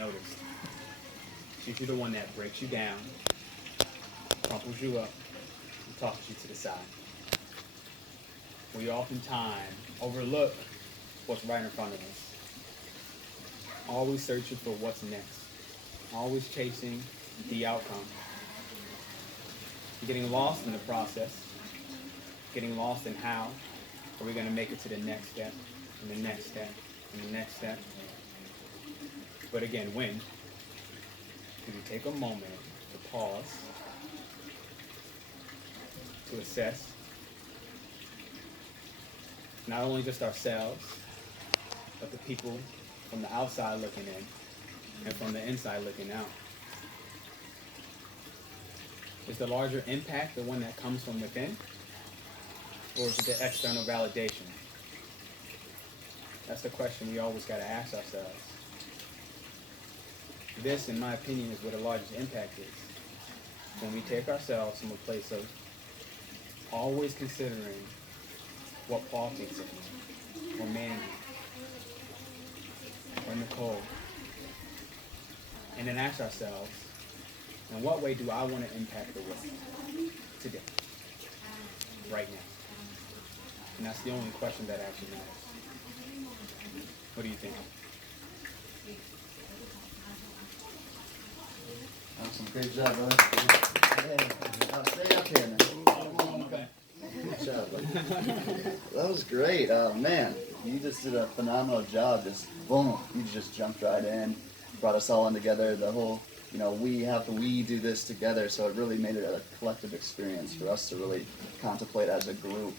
noticed. She's usually the one that breaks you down, crumples you up, and tosses you to the side. We oftentimes overlook what's right in front of us. Always searching for what's next. Always chasing the outcome. Getting lost in the process. Getting lost in how are we going to make it to the next step, and the next step, and the next step. But again, when do we take a moment to pause, to assess not only just ourselves, but the people from the outside looking in and from the inside looking out? Is the larger impact the one that comes from within, or is it the external validation? That's the question we always got to ask ourselves. This, in my opinion, is where the largest impact is. When we take ourselves from a place of always considering what Paul thinks of me, or Mandy, or Nicole, and then ask ourselves, in what way do I want to impact the world today, right now? And that's the only question that actually matters. What do you think? Awesome. Great job, brother. Hey, stay up here now. Okay. Good job, buddy. That was great. Man, you just did a phenomenal job. Just boom, you just jumped right in, brought us all in together. The whole, we do this together. So it really made it a collective experience for us to really contemplate as a group,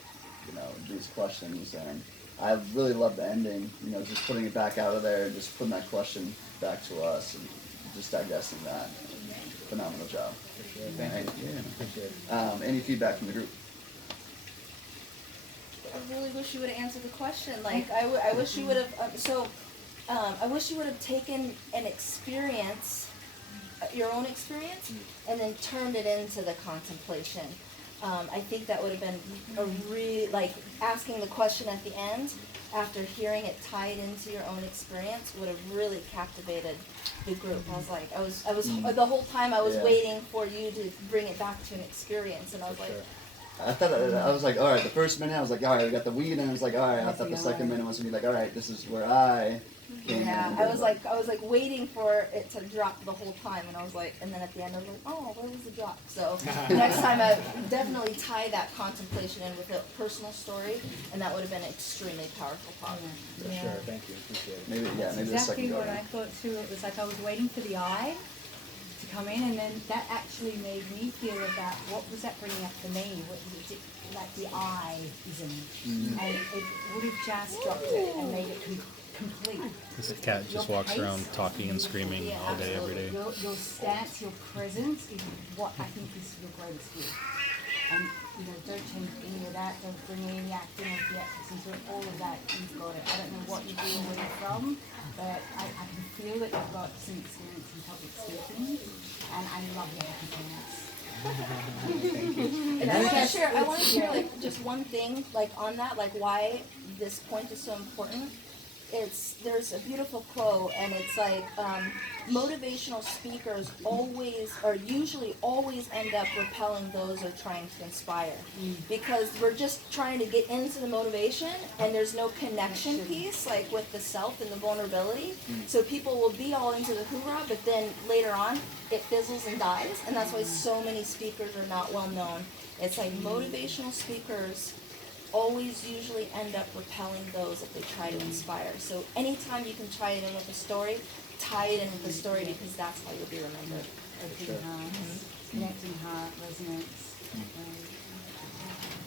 these questions. And I really love the ending. Just putting it back out of there, and just putting that question back to us, and just digesting that. Phenomenal job. For sure. Thank you. Yeah. Appreciate it. Any feedback from the group? I really wish you would have answered the question. Like, I wish you would have, I wish you would have taken an experience, your own experience, and then turned it into the contemplation. I think that would have been asking the question at the end, after hearing it tied into your own experience, would have really captivated the group. I was the whole time I was waiting for you to bring it back to an experience, and I was like, I thought I was like, all right. The first minute I was like, all right, we got the weed, and I was like, all right. I thought the second minute was gonna be like, all right, this is where I came in. I was like waiting for it to drop the whole time, and I was like, and then at the end I was like, oh, where was the drop? So next time I definitely tie that contemplation in with a personal story, and that would have been an extremely powerful talk. For sure. Thank you. Appreciate it. Maybe the Exactly second go. what I thought too. It was like I was waiting for the eye to come in, and then that actually made me feel about what was that bringing up for me? What was it, like the I-ism, and it would have just dropped it and made it complete. This cat just Your walks pace, around talking and screaming all day, every day. Your stance, your presence is what I think is your greatest gift. And don't change any of that. Don't bring any acting or the ethics into it. All of that, you've got it. I don't know what you do or where you're from, but I can feel that you've got some experience in public speaking, and I love your happy plans. And I want to share like just one thing on that, why this point is so important. There's a beautiful quote, and it's like motivational speakers usually always end up repelling those they're trying to inspire, because we're just trying to get into the motivation, and there's no connection piece with the self and the vulnerability. So people will be all into the hoorah, but then later on it fizzles and dies, and that's why so many speakers are not well known. It's like motivational speakers always usually end up repelling those that they try to inspire. So anytime you can tie it in with a story, tie it in with the story, because that's how you'll be remembered. Opening hearts, connecting heart, resonance.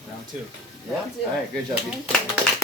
Round two. Yeah. All right. Good job, Thank Pete. you.